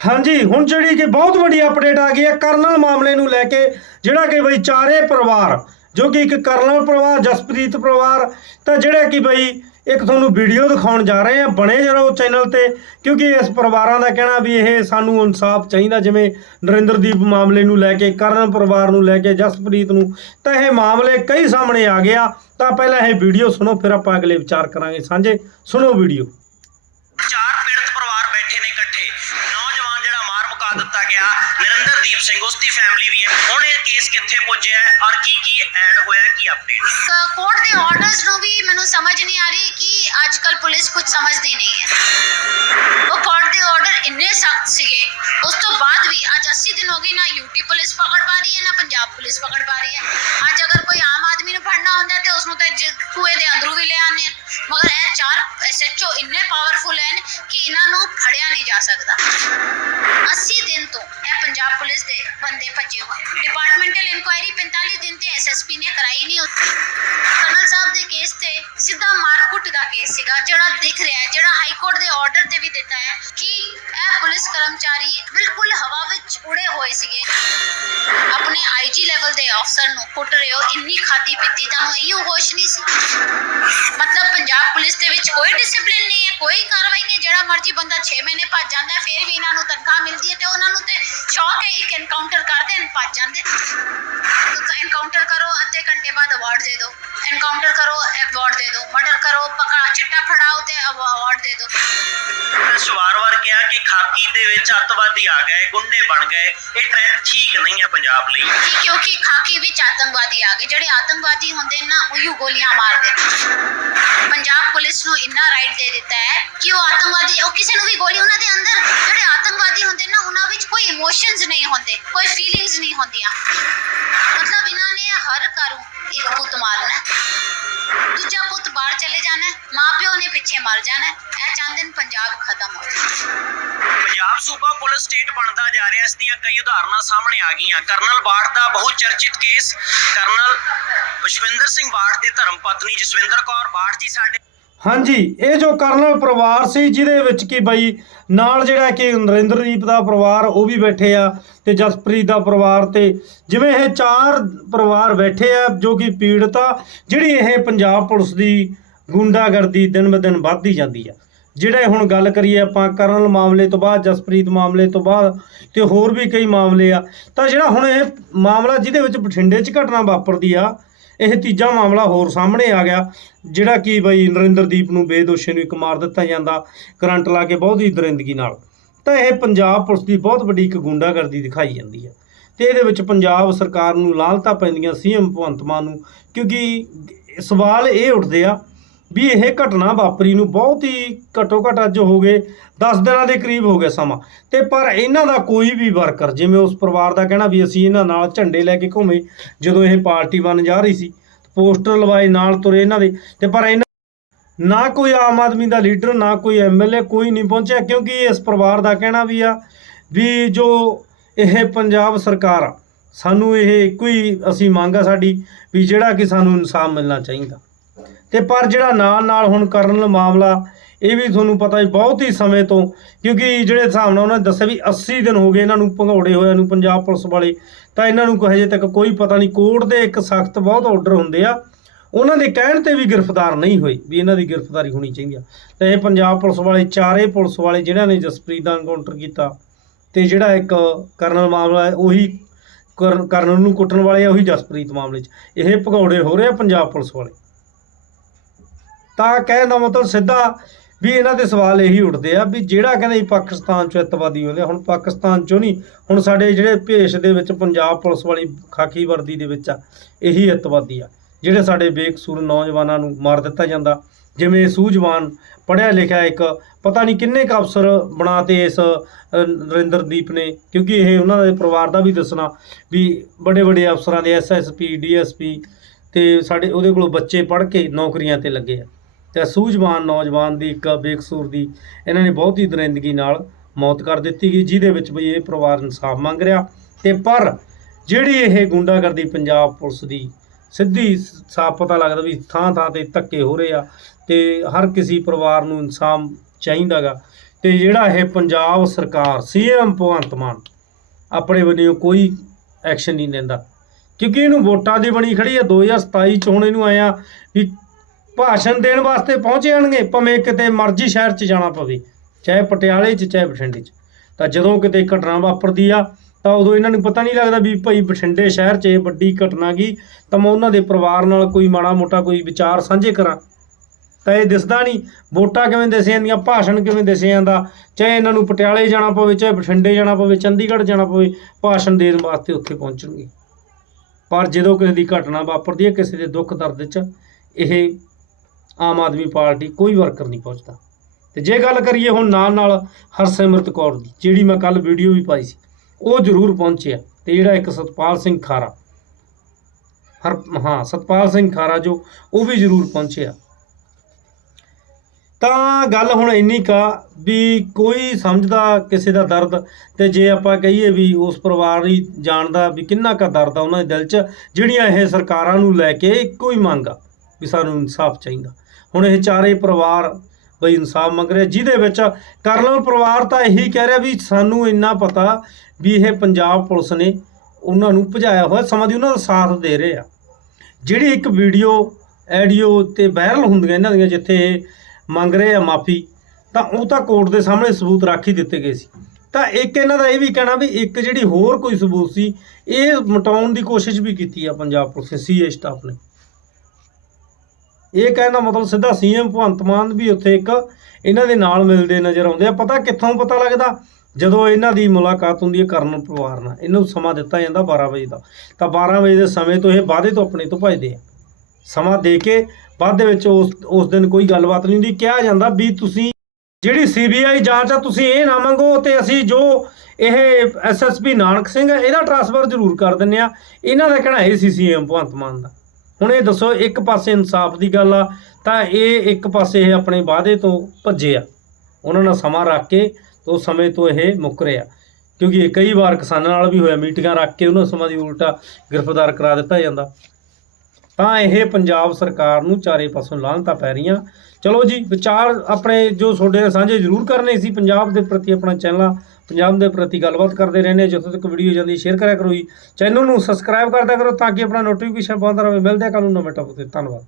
ਹਾਂਜੀ, ਹੁਣ ਜਿਹੜੀ ਕਿ ਬਹੁਤ ਵੱਡੀ ਅਪਡੇਟ ਆ ਗਈ ਹੈ ਕਰਨਲ ਮਾਮਲੇ ਨੂੰ ਲੈ ਕੇ, ਜਿਹੜਾ ਕਿ ਬਈ ਚਾਰੇ ਪਰਿਵਾਰ, ਜੋ ਕਿ ਇੱਕ ਕਰਨਲ ਪਰਿਵਾਰ, ਜਸਪ੍ਰੀਤ ਪਰਿਵਾਰ, ਤਾਂ ਜਿਹੜਾ ਕਿ ਬਈ ਇੱਕ ਤੁਹਾਨੂੰ ਵੀਡੀਓ ਦਿਖਾਉਣ ਜਾ ਰਹੇ ਆ ਬਣੇ ਰਹੋ ਚੈਨਲ ਤੇ, ਕਿਉਂਕਿ ਇਸ ਪਰਿਵਾਰਾਂ ਦਾ ਕਹਿਣਾ ਵੀ ਇਹ ਸਾਨੂੰ ਇਨਸਾਫ ਚਾਹੀਦਾ, ਜਿਵੇਂ ਨਰਿੰਦਰਦੀਪ ਮਾਮਲੇ ਨੂੰ ਲੈ ਕੇ, ਕਰਨਲ ਪਰਿਵਾਰ ਨੂੰ ਲੈ ਕੇ, ਜਸਪ੍ਰੀਤ ਨੂੰ, ਤਾਂ ਇਹ ਮਾਮਲੇ ਕਈ ਸਾਹਮਣੇ ਆ ਗਿਆ ਤਾਂ ਪਹਿਲਾਂ ਇਹ ਵੀਡੀਓ ਸੁਣੋ, ਫਿਰ ਆਪਾਂ ਅਗਲੇ ਵਿਚਾਰ ਕਰਾਂਗੇ, ਸਾਂਝੇ, ਸੁਣੋ ਵੀਡੀਓ ਬੈਠੇ ਨੌਜਵਾਨ ਜਿਹੜਾ ਮਾਰ ਮੁਕਾ ਦਿੱਤਾ ਗਿਆ, ਨਰਿੰਦਰਦੀਪ ਸਿੰਘ ਉਸ ਦੀ ਫੈਮਿਲੀ ਵੀ ਹੈ। ਹੁਣ ਇਹ ਕੇਸ ਕਿੱਥੇ ਪੁੱਜਿਆ ਹੈ ਔਰ ਕੀ ਕੀ ਐਡ ਹੋਇਆ, ਕੀ ਅਪਡੇਟ ਕੋਰਟ ਦੇ ਆਰਡਰਸ ਨੂੰ ਵੀ ਮੈਨੂੰ ਸਮਝ ਨਹੀਂ ਆ ਰਹੀ ਕਿ ਅੱਜ ਕੱਲ ਪੁਲਿਸ ਕੁਝ ਸਮਝਦੀ ਨਹੀਂ ਹੈ। ਪਾਵਰਫੁਲ ਹਨ ਕਿ ਇਹਨਾਂ ਨੂੰ ਫੜਿਆ ਨਹੀਂ ਜਾ ਸਕਦਾ। 80 ਦਿਨ ਤੋਂ ਇਹ ਪੰਜਾਬ ਪੁਲਿਸ ਦੇ ਬੰਦੇ ਭੱਜੇ ਹੋਏ। ਡਿਪਾਰਟਮੈਂਟਲ ਇਨਕੁਆਇਰੀ 45 ਦਿਨ ਤੇ ਐਸਐਸਪੀ ਨੇ ਕਰਾਈ ਨਹੀਂ ਉੱਥੇ। ਕਰਨਲ ਸਾਹਿਬ ਦੇ ਕੇਸ ਤੇ ਸਿੱਧਾ ਮਾਰਕੁੱਟ ਦਾ ਕੇਸ ਸੀਗਾ, ਜਿਹੜਾ ਦਿਖ ਰਿਹਾ ਹੈ, ਜਿਹੜਾ ਹਾਈ ਕੋਰਟ ਦੇ ਆਰਡਰ ਤੇ ਵੀ ਦਿੱਤਾ ਹੈ ਕਿ ਇਹ ਪੁਲਿਸ ਕਰਮਚਾਰੀ ਬਿਲਕੁਲ ਹਵਾ ਵਿੱਚ ਉੜੇ ਹੋਏ ਸੀਗੇ। ਆਪਣੇ ਆਈਜੀ ਲੈਵਲ ਦੇ ਅਫਸਰ ਨੂੰ ਕੁੱਟ ਰਹੇ ਹੋ, ਇੰਨੀ ਖਾਦੀ ਪੀਤੀ ਤੁਹਾਨੂੰ ਇਹੋ ਹੋਸ਼ ਨਹੀਂ ਸੀ। ਮਤਲਬ ਪੰਜਾਬ ਪੁਲਿਸ ਦੇ ਵਿੱਚ ਕੋਈ ਡਿਸਪਲਿਨ ਕੋਈ ਕਾਰਵਾਈ ਨਹੀਂ। ਜਿਹੜਾ ਮਰਜ਼ੀ ਬੰਦਾ 6 ਮਹੀਨੇ ਭੱਜ ਜਾਂਦਾ ਹੈ ਫਿਰ ਵੀ ਇਹਨਾਂ ਨੂੰ ਤਨਖਾਹ ਮਿਲਦੀ ਹੈ ਤੇ ਉਹਨਾਂ ਨੂੰ ਤੇ ਸ਼ੌਕ ਹੈ ਇੱਕ ਐਨਕਾਊਂਟਰ ਕਰ ਦੇਣ ਭੱਜ ਜਾਂਦੇ। ਤਾਂ ਐਨਕਾਊਂਟਰ ਕਰੋ ਅੱਧੇ ਘੰਟੇ ਬਾਅਦ ਅਵਾਰਡ ਦੇ ਦਿਓ ਐਨਕਾਊਂਟਰ ਕਰੋ ਅਵਾਰਡ ਦੇ ਦਿਓ ਮਰਡਰ ਕਰੋ ਪਕੜਾ ਚਿੱਟਾ ਫੜਾਓ ਤੇ ਅਵਾਰਡ ਦੇ ਦਿਓ ਸਵਾਰ-ਵਾਰ ਕਿਹਾ ਕਿ ਖਾਕੀ ਦੇ ਵਿੱਚ ਅੱਤਵਾਦੀ ਆ ਗਏ ਗੁੰਡੇ ਬਣ ਗਏ। ਇਹ ਟ੍ਰੈਂਡ ਠੀਕ ਨਹੀਂ ਹੈ ਪੰਜਾਬ ਲਈ। ਕਿ ਕਿਉਂਕਿ ਖਾਕੀ ਵਿੱਚ ਆਤੰਕਵਾਦੀ ਆ ਗਏ। ਜਿਹੜੇ ਆਤੰਕਵਾਦੀ ਹੁੰਦੇ ਨੇ ਨਾ ਉਹੀ ਗੋਲੀਆਂ ਮਾਰਦੇ ਨੇ। ਪੰਜਾਬ ਪੁਲਿਸ ਇੰਨਾ ਰਾਈਟ ਦੇ ਦਿੱਤਾ ਹੈ ਕਿ ਉਹ ਆਤੰਕਵਾਦੀ ਉਹ ਕਿਸੇ ਨੂੰ ਵੀ ਗੋਲੀ ਉਹਨਾਂ ਦੇ ਅੰਦਰ ਜਿਹੜੇ ਆਤੰਕਵਾਦੀ ਹੁੰਦੇ ਨਾ ਉਹਨਾਂ ਵਿੱਚ ਕੋਈ ਇਮੋਸ਼ਨਸ ਨਹੀਂ ਹੁੰਦੇ ਕੋਈ ਫੀਲਿੰਗਸ ਨਹੀਂ ਹੁੰਦੀਆਂ। ਮਤਲਬ ਇਹਨਾਂ ਨੇ ਹਰ ਘਰੋਂ ਇੱਕ ਪੁੱਤ ਮਾਰਨਾ ਦੂਜਾ ਪੁੱਤ ਬਾਹਰ ਚਲੇ ਜਾਣਾ ਹੈ, ਨੇ ਪਿੱਛੇ ਮਰ ਜਾਣਾ ਇਹ ਚਾਹੁੰਦੇ ਨੇ ਪੰਜਾਬ ਖਤਮ ਹੋ ਪੰਜਾਬ ਸੂਬਾ ਪੁਲਿਸ ਸਟੇਟ ਬਣਦਾ ਜਾ ਰਿਹਾ ਇਸ ਦੀਆਂ ਕਈ ਉਦਾਹਰਨਾਂ ਸਾਹਮਣੇ ਆ ਗਈਆਂ। ਕਰਨਲ ਬਾੜ ਦਾ ਬਹੁਤ ਚਰਚਿਤ ਕੇਸ ਕਰਨਲ ਪੁਸ਼ਪਿੰਦਰ ਸਿੰਘ ਬਾੜ ਦੀ ਧਰਮ ਪਤਨੀ ਜਸਵਿੰਦਰ ਕੌਰ ਬਾੜ ਜੀ ਸਾਡੇ ਹਾਂਜੀ, ਇਹ ਜੋ ਕਰਨਲ ਪਰਿਵਾਰ ਸੀ, ਜਿਹਦੇ ਵਿੱਚ ਕਿ ਬਈ, ਨਾਲ ਜਿਹੜਾ ਕਿ ਨਰਿੰਦਰਦੀਪ ਦਾ ਪਰਿਵਾਰ, ਉਹ ਵੀ ਬੈਠੇ ਆ ਤੇ ਜਸਪ੍ਰੀਤ ਦਾ ਪਰਿਵਾਰ ਤੇ ਜਿਵੇਂ ਇਹ ਚਾਰ ਪਰਿਵਾਰ ਬੈਠੇ ਆ, ਜੋ ਕਿ ਪੀੜਤ ਆ, ਜਿਹੜੀ ਇਹ ਪੰਜਾਬ ਪੁਲਿਸ ਦੀ ਗੁੰਡਾਗਰਦੀ ਦਿਨ ਬ ਦਿਨ ਵੱਧਦੀ ਜਾਂਦੀ ਆ। ਜਿਹੜੇ ਹੁਣ ਗੱਲ ਕਰੀਏ ਆਪਾਂ ਕਰਨਲ ਮਾਮਲੇ ਤੋਂ ਬਾਅਦ, ਜਸਪ੍ਰੀਤ ਮਾਮਲੇ ਤੋਂ ਬਾਅਦ ਤੇ ਹੋਰ ਵੀ ਕਈ ਮਾਮਲੇ ਆ, ਤਾਂ ਜਿਹੜਾ ਹੁਣ ਇਹ ਮਾਮਲਾ ਜਿਹਦੇ ਵਿੱਚ ਬਠਿੰਡੇ 'ਚ ਘਟਨਾ ਵਾਪਰਦੀ ਆ ਇਹ ਤੀਜਾ ਮਾਮਲਾ ਹੋਰ ਸਾਹਮਣੇ ਆ ਗਿਆ, ਜਿਹੜਾ ਕਿ ਬਈ ਨਰਿੰਦਰਦੀਪ ਨੂੰ ਬੇਦੋਸ਼ੀ ਨੂੰ ਇੱਕ ਮਾਰ ਦਿੱਤਾ ਜਾਂਦਾ, ਕਰੰਟ ਲਾ ਕੇ ਬਹੁਤ ਹੀ ਦਰਿੰਦਗੀ ਨਾਲ। ਤਾਂ ਇਹ ਪੰਜਾਬ ਪੁਲਿਸ ਦੀ ਬਹੁਤ ਵੱਡੀ ਇੱਕ ਗੁੰਡਾਗਰਦੀ ਦਿਖਾਈ ਜਾਂਦੀ ਹੈ। ਤੇ ਇਹਦੇ ਵਿੱਚ ਪੰਜਾਬ ਸਰਕਾਰ ਨੂੰ ਲਾਲਤਾ ਪੈਂਦੀਆਂ ਸੀਐਮ ਭਗਵੰਤ ਮਾਨ ਨੂੰ, ਕਿਉਂਕਿ ਸਵਾਲ ਇਹ ਉੱਠਦੇ ਆ ਵੀ ਇਹ ਘਟਨਾ ਵਾਪਰੀ ਨੂੰ ਬਹੁਤ ਹੀ ਘੱਟੋ ਘੱਟ ਅੱਜ ਹੋ ਗਏ 10 ਦਿਨਾਂ ਦੇ ਕਰੀਬ ਹੋ ਗਿਆ ਸਮਾਂ। ਤੇ ਪਰ ਇਹਨਾਂ ਦਾ ਕੋਈ ਵੀ ਵਰਕਰ, ਜਿਵੇਂ ਉਸ ਪਰਿਵਾਰ ਦਾ ਕਹਿਣਾ ਵੀ ਅਸੀਂ ਇਹਨਾਂ ਨਾਲ ਝੰਡੇ ਲੈ ਕੇ ਘੁੰਮੇ, ਜਦੋਂ ਇਹ ਪਾਰਟੀ ਬਣ ਜਾ ਰਹੀ ਸੀ, ਪੋਸਟਰ ਲਵਾਏ, ਨਾਲ ਤੁਰੇ ਇਹਨਾਂ ਦੇ, ਤੇ ਪਰ ਇਹਨਾਂ ਨਾ ਕੋਈ ਆਮ ਆਦਮੀ ਦਾ ਲੀਡਰ, ਨਾ ਕੋਈ ਐਮਐਲਏ ਕੋਈ ਨਹੀਂ ਪਹੁੰਚਿਆ, ਕਿਉਂਕਿ ਇਸ ਪਰਿਵਾਰ ਦਾ ਕਹਿਣਾ ਵੀ ਆ, ਵੀ ਜੋ ਇਹ ਪੰਜਾਬ ਸਰਕਾਰ ਆ, ਸਾਨੂੰ ਇਹ ਇੱਕੋ ਹੀ ਅਸੀਂ ਮੰਗ ਆ ਸਾਡੀ, ਵੀ ਜਿਹੜਾ ਕਿ ਸਾਨੂੰ ਇਨਸਾਫ ਮਿਲਣਾ ਚਾਹੀਦਾ। ਤੇ ਪਰ ਜਿਹੜਾ ਨਾਲ ਨਾਲ ਹੁਣ ਕਰਨ ਮਾਮਲਾ ਇਹ ਵੀ ਤੁਹਾਨੂੰ ਪਤਾ ਹੀ ਬਹੁਤ ਹੀ ਸਮੇਂ ਤੋਂ, ਕਿਉਂਕਿ ਜਿਹੜੇ ਹਿਸਾਬ ਨਾਲ ਉਹਨਾਂ ਨੇ ਦੱਸਿਆ ਵੀ 80 ਦਿਨ ਹੋ ਗਏ ਇਹਨਾਂ ਨੂੰ ਭੰਗੌੜੇ ਹੋਇਆ ਨੂੰ ਪੰਜਾਬ ਪੁਲਿਸ ਵਾਲੇ, ਤਾਂ ਇਹਨਾਂ ਨੂੰ ਹਜੇ ਤੱਕ ਕੋਈ ਪਤਾ ਨਹੀਂ, ਕੋਰਟ ਦੇ ਇੱਕ ਸਖਤ ਬਹੁਤ ਆਰਡਰ ਹੁੰਦੇ ਆ, ਉਹਨਾਂ ਦੇ ਕਹਿਣ ਤੇ ਵੀ ਗ੍ਰਿਫਤਾਰ ਨਹੀਂ ਹੋਏ, ਵੀ ਇਹਨਾਂ ਦੀ ਗ੍ਰਿਫਤਾਰੀ ਹੋਣੀ ਚਾਹੀਦੀ ਆ। ਤੇ ਇਹ ਪੰਜਾਬ ਪੁਲਿਸ ਵਾਲੇ, ਚਾਰੇ ਪੁਲਿਸ ਵਾਲੇ ਜਿਹੜਾ ਨੇ ਜਸਪ੍ਰੀਤ ਦਾ ਐਨਕਾਊਂਟਰ ਕੀਤਾ, ਤੇ ਜਿਹੜਾ ਇੱਕ ਕਰਨਲ ਮਾਮਲਾ ਹੈ, ਉਹੀ ਕਰਨਲ ਨੂੰ ਕੁੱਟਣ ਵਾਲੇ ਆ, ਉਹੀ ਜਸਪ੍ਰੀਤ ਮਾਮਲੇ 'ਚ। ਇਹ ਭਗੌੜੇ ਹੋ ਰਹੇ ਆ ਪੰਜਾਬ ਪੁਲਿਸ ਵਾਲੇ। ਤਾਂ ਕਹਿਣ ਦਾ ਮਤਲਬ ਸਿੱਧਾ ਵੀ ਇਹਨਾਂ ਦੇ ਸਵਾਲ ਇਹੀ ਉੱਠਦੇ ਆ ਵੀ ਜਿਹੜਾ ਕਹਿੰਦੇ ਜੀ ਪਾਕਿਸਤਾਨ ਚੋਂ ਅੱਤਵਾਦੀ ਹੁੰਦੇ ਆ, ਹੁਣ ਪਾਕਿਸਤਾਨ ਚੋਂ ਨਹੀਂ ਹੁਣ ਸਾਡੇ ਜਿਹੜੇ ਭੇਸ਼ ਦੇ ਵਿੱਚ ਪੰਜਾਬ ਪੁਲਿਸ ਵਾਲੀ ਖਾਕੀ ਵਰਦੀ ਦੇ ਵਿੱਚ ਆ ਇਹੀ ਅੱਤਵਾਦੀ ਆ ਜਿਹੜੇ ਸਾਡੇ ਬੇਕਸੂਰ ਨੌਜਵਾਨਾਂ ਨੂੰ ਮਾਰ ਦਿੱਤਾ ਜਾਂਦਾ। ਜਿਵੇਂ ਸੂਝਵਾਨ ਪੜ੍ਹਿਆ ਲਿਖਿਆ ਇੱਕ ਪਤਾ ਨਹੀਂ ਕਿੰਨੇ ਕੁ ਅਫਸਰ ਬਣਾਤੇ ਇਸ ਨਰਿੰਦਰਦੀਪ ਨੇ ਕਿਉਂਕਿ ਇਹ ਉਹਨਾਂ ਦੇ ਪਰਿਵਾਰ ਦਾ ਵੀ ਦੱਸਣਾ ਵੀ ਵੱਡੇ ਵੱਡੇ ਅਫਸਰਾਂ ਦੇ ਐਸਐਸਪੀ ਡੀਐਸਪੀ ਤੇ ਸਾਡੇ ਉਹਦੇ ਕੋਲੋਂ ਬੱਚੇ ਪੜ੍ਹ ਕੇ ਨੌਕਰੀਆਂ ਤੇ ਲੱਗੇ ਆ। ਤੇ ਸੂਝਵਾਨ ਨੌਜਵਾਨ ਦੀ ਇੱਕ ਬੇਕਸੂਰ ਦੀ ਇਹਨਾਂ ਨੇ ਬਹੁਤ ਹੀ ਦਰਿੰਦਗੀ ਨਾਲ ਮੌਤ ਕਰ ਦਿੱਤੀ ਗਈ, ਜਿਹਦੇ ਵਿੱਚ ਵੀ ਇਹ ਪਰਿਵਾਰ ਇਨਸਾਫ ਮੰਗ ਰਿਹਾ। ਤੇ ਪਰ ਜਿਹੜੀ ਇਹ ਗੁੰਡਾਗਰਦੀ ਪੰਜਾਬ ਪੁਲਿਸ ਦੀ ਸਿੱਧੀ ਸਾਫ਼ ਪਤਾ ਲੱਗਦਾ ਵੀ ਥਾਂ ਥਾਂ ਤੇ ਧੱਕੇ ਹੋ ਰਹੇ ਆ ਤੇ ਹਰ ਕਿਸੇ ਪਰਿਵਾਰ ਨੂੰ ਇਨਸਾਫ ਚਾਹੀਦਾਗਾ ਤੇ ਜਿਹੜਾ ਇਹ ਪੰਜਾਬ ਸਰਕਾਰ ਸੀਐਮ ਭਗਵੰਤ ਮਾਨ ਆਪਣੇ ਵੱਲੋਂ ਕੋਈ ਐਕਸ਼ਨ ਨਹੀਂ ਲੈਂਦਾ। ਕਿਉਂਕਿ ਇਹਨੂੰ ਵੋਟਾਂ ਦੀ ਬਣੀ ਖੜੀ ਹੈ 2027 ਚ ਹੁਣ ਇਹਨੂੰ ਆਇਆ ਵੀ ਭਾਸ਼ਣ ਦੇਣ ਵਾਸਤੇ ਪਹੁੰਚ ਜਾਣਗੇ ਭਾਵੇਂ ਕਿਤੇ ਮਰਜ਼ੀ ਸ਼ਹਿਰ 'ਚ ਜਾਣਾ ਪਵੇ, ਚਾਹੇ ਪਟਿਆਲੇ 'ਚ, ਚਾਹੇ ਬਠਿੰਡੇ 'ਚ। ਤਾਂ ਜਦੋਂ ਕਿਤੇ ਘਟਨਾ ਵਾਪਰਦੀ ਆ, ਤਾਂ ਉਦੋਂ ਇਹਨਾਂ ਨੂੰ ਪਤਾ ਨਹੀਂ ਲੱਗਦਾ ਵੀ ਭਾਈ ਬਠਿੰਡੇ ਸ਼ਹਿਰ 'ਚ ਇਹ ਵੱਡੀ ਘਟਨਾ ਗਈ ਤਾਂ ਮੈਂ ਉਹਨਾਂ ਦੇ ਪਰਿਵਾਰ ਨਾਲ ਕੋਈ ਮਾੜਾ ਮੋਟਾ ਕੋਈ ਵਿਚਾਰ ਸਾਂਝੇ ਕਰਾਂ। ਤਾਂ ਇਹ ਦਿਸਦਾ ਨਹੀਂ, ਵੋਟਾਂ ਕਿਵੇਂ ਦਿਸੇ ਜਾਂਦੀਆਂ, ਭਾਸ਼ਣ ਕਿਵੇਂ ਦਿਸੇ ਜਾਂਦਾ, ਚਾਹੇ ਇਹਨਾਂ ਨੂੰ ਪਟਿਆਲੇ ਜਾਣਾ ਪਵੇ, ਚਾਹੇ ਬਠਿੰਡੇ ਜਾਣਾ ਪਵੇ, ਚੰਡੀਗੜ੍ਹ ਜਾਣਾ ਪਵੇ, ਭਾਸ਼ਣ ਦੇਣ ਵਾਸਤੇ ਉੱਥੇ ਪਹੁੰਚਣਗੇ। ਪਰ ਜਦੋਂ ਕਿਸੇ ਦੀ ਘਟਨਾ ਵਾਪਰਦੀ ਹੈ ਕਿਸੇ ਦੇ ਦੁੱਖ ਦਰਦ 'ਚ, ਇਹ ਆਮ ਆਦਮੀ ਪਾਰਟੀ ਕੋਈ ਵਰਕਰ ਨਹੀਂ ਪਹੁੰਚਦਾ। ਤੇ ਜੇ ਗੱਲ ਕਰੀਏ ਹੁਣ ਨਾਲ ਨਾਲ ਹਰਸਿਮਰਤ ਕੌਰ ਦੀ, ਜਿਹੜੀ ਮੈਂ ਕੱਲ ਵੀਡੀਓ ਵੀ ਪਾਈ ਸੀ, ਉਹ ਜ਼ਰੂਰ ਪਹੁੰਚਿਆ। ਤੇ ਜਿਹੜਾ ਇੱਕ ਸਤਪਾਲ ਸਿੰਘ ਖਾਰਾ, ਹਰ, ਹਾਂ, ਸਤਪਾਲ ਸਿੰਘ ਖਾਰਾ ਜੋ, ਉਹ ਵੀ ਜ਼ਰੂਰ ਪਹੁੰਚਿਆ। ਤਾਂ ਗੱਲ ਹੁਣ ਇੰਨੀ ਕਾ ਵੀ ਕੋਈ ਸਮਝਦਾ ਕਿਸੇ ਦਾ ਦਰਦ, ਤੇ ਜੇ ਆਪਾਂ ਕਹੀਏ ਵੀ ਉਸ ਪਰਿਵਾਰ ਹੀ ਜਾਣਦਾ ਵੀ ਕਿੰਨਾ ਕਾ ਦਰਦ ਆ ਉਹਨਾਂ ਦੇ ਦਿਲ 'ਚ, ਜਿਹੜੀਆਂ ਇਹ ਸਰਕਾਰਾਂ ਨੂੰ ਲੈ ਕੇ ਇੱਕੋ ਹੀ ਮੰਗ ਆ, ਵੀ ਸਾਨੂੰ ਇਨਸਾਫ ਚਾਹੀਦਾ। ਹੁਣ ਇਹ ਚਾਰੇ ਪਰਿਵਾਰ ਬਈ ਇਨਸਾਫ ਮੰਗ ਰਿਹਾ, ਜਿਹਦੇ ਵਿੱਚ ਕਰਨਲ ਪਰਿਵਾਰ ਤਾਂ ਇਹੀ ਕਹਿ ਰਿਹਾ ਵੀ ਸਾਨੂੰ ਇੰਨਾ ਪਤਾ ਵੀ ਇਹ ਪੰਜਾਬ ਪੁਲਿਸ ਨੇ ਉਹਨਾਂ ਨੂੰ ਭਜਾਇਆ ਹੋਇਆ, ਸਮਾਂ ਦੀ ਉਹਨਾਂ ਦਾ ਸਾਥ ਦੇ ਰਹੇ ਆ। ਜਿਹੜੀ ਇੱਕ ਵੀਡੀਓ ਆਡੀਓ ਤੇ ਵਾਇਰਲ ਹੁੰਦੀਆਂ ਇਹਨਾਂ ਦੀਆਂ ਜਿੱਥੇ ਇਹ ਮੰਗ ਰਹੇ ਆ ਮਾਫੀ, ਤਾਂ ਉਹ ਤਾਂ ਕੋਰਟ ਦੇ ਸਾਹਮਣੇ ਸਬੂਤ ਰੱਖ ਹੀ ਦਿੱਤੇ ਗਏ ਸੀ। ਤਾਂ ਇੱਕ ਇਹਨਾਂ ਦਾ ਇਹ ਵੀ ਕਹਿਣਾ ਵੀ ਇੱਕ ਜਿਹੜੀ ਹੋਰ ਕੋਈ ਸਬੂਤ ਸੀ, ਇਹ ਮਟਾਉਣ ਦੀ ਕੋਸ਼ਿਸ਼ ਵੀ ਕੀਤੀ ਆ ਪੰਜਾਬ ਪੁਲਿਸ ਨੇ, ਸੀਏ ਸਟਾਫ ਨੇ। ਇਹ ਕਹਿਣ ਦਾ ਮਤਲਬ ਸਿੱਧਾ ਸੀਐਮ ਭਗਵੰਤ ਮਾਨ ਵੀ ਉੱਥੇ ਇੱਕ ਇਹਨਾਂ ਦੇ ਨਾਲ ਮਿਲਦੇ ਨਜ਼ਰ ਆਉਂਦੇ ਆ। ਪਤਾ ਕਿੱਥੋਂ ਪਤਾ ਲੱਗਦਾ? ਜਦੋਂ ਇਹਨਾਂ ਦੀ ਮੁਲਾਕਾਤ ਹੁੰਦੀ ਹੈ ਕਰਨ ਪਰਿਵਾਰ ਨਾਲ। ਇਹਨੂੰ ਸਮਾਂ ਦਿੱਤਾ ਜਾਂਦਾ 12 ਵਜੇ ਦਾ। ਤਾਂ 12 ਵਜੇ ਦੇ ਸਮੇਂ ਤੋਂ ਇਹ ਵਾਅਦੇ ਤੋਂ ਆਪਣੇ ਤੋਂ ਭੱਜਦੇ ਆ। ਸਮਾਂ ਦੇ ਕੇ ਬਾਅਦ ਦੇ ਵਿੱਚ ਉਸ ਉਸ ਦਿਨ ਕੋਈ ਗੱਲਬਾਤ ਨਹੀਂ ਹੁੰਦੀ। ਕਿਹਾ ਜਾਂਦਾ ਵੀ ਤੁਸੀਂ ਜਿਹੜੀ ਸੀਬੀਆਈ ਜਾਂਚ ਆ, ਤੁਸੀਂ ਇਹ ਨਾ ਮੰਗੋ ਤੇ ਅਸੀਂ ਜੋ ਇਹ ਐਸਐਸਪੀ ਨਾਨਕ ਸਿੰਘ ਹੈ ਇਹਦਾ ਟ੍ਰਾਂਸਫਰ ਜ਼ਰੂਰ ਕਰ ਦਿੰਨੇ ਆ। ਇਹਨਾਂ ਦਾ ਕਹਿਣਾ ਇਹ ਸੀ ਸੀਐਮ ਭਗਵੰਤ ਮਾਨ ਦਾ। ਹੁਣ ਇਹ ਦੱਸੋ, ਇੱਕ ਪਾਸੇ ਇਨਸਾਫ ਦੀ ਗੱਲ ਆ, ਤਾਂ ਇਹ ਇੱਕ ਪਾਸੇ ਇਹ ਆਪਣੇ ਵਾਅਦੇ ਤੋਂ ਭੱਜੇ ਆ। ਉਹਨਾਂ ਨਾਲ ਸਮਾਂ ਰੱਖ ਕੇ ਉਸ ਸਮੇਂ ਤੋਂ ਇਹ ਮੁੱਕ ਆ ਕਿਉਂਕਿ ਇਹ ਕਈ ਵਾਰ ਕਿਸਾਨਾਂ ਨਾਲ ਵੀ ਹੋਇਆ, ਮੀਟਿੰਗਾਂ ਰੱਖ ਕੇ ਉਹਨਾਂ ਸਮਾਂ ਦੀ ਉਲਟਾ ਗ੍ਰਿਫਤਾਰ ਕਰਾ ਦਿੱਤਾ ਜਾਂਦਾ। ਤਾਂ ਇਹ ਪੰਜਾਬ ਸਰਕਾਰ ਨੂੰ ਚਾਰੇ ਪਾਸੋਂ ਲਾਹਨਤਾਂ ਪੈ ਰਹੀਆਂ। ਚਲੋ ਜੀ, ਵਿਚਾਰ ਆਪਣੇ ਜੋ ਤੁਹਾਡੇ ਨਾਲ ਸਾਂਝੇ ਜ਼ਰੂਰ ਕਰਨੇ ਸੀ, ਪੰਜਾਬ ਦੇ ਪ੍ਰਤੀ ਆਪਣਾ ਚੈਨਲ ਪੰਜਾਬ ਦੇ ਪ੍ਰਤੀ ਗੱਲਬਾਤ ਕਰਦੇ ਰਹਿੰਦੇ ਹਾਂ। ਜਦੋਂ ਤੱਕ ਵੀਡੀਓ ਜਾਂਦੀ ਸ਼ੇਅਰ ਕਰਿਆ ਕਰੋ ਜੀ। ਚੈਨਲ ਨੂੰ ਸਬਸਕ੍ਰਾਈਬ ਕਰਦਿਆ ਕਰੋ ਤਾਂ ਕਿ ਆਪਣਾ ਨੋਟੀਫਿਕੇਸ਼ਨ ਪਾਉਂਦਾ ਰਹੇ। ਮਿਲਦੇ ਆ ਕੱਲ੍ਹ ਨੂੰ ਨਵੇਂ ਟੌਪਿਕ ਤੇ। ਧੰਨਵਾਦ।